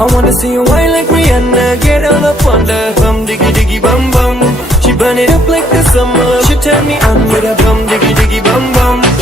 I wanna see you whine like Rihanna, get all up on the bum diggy diggy bum bum. She burn it up like the summer. She turn me on with a bum diggy diggy bum bum.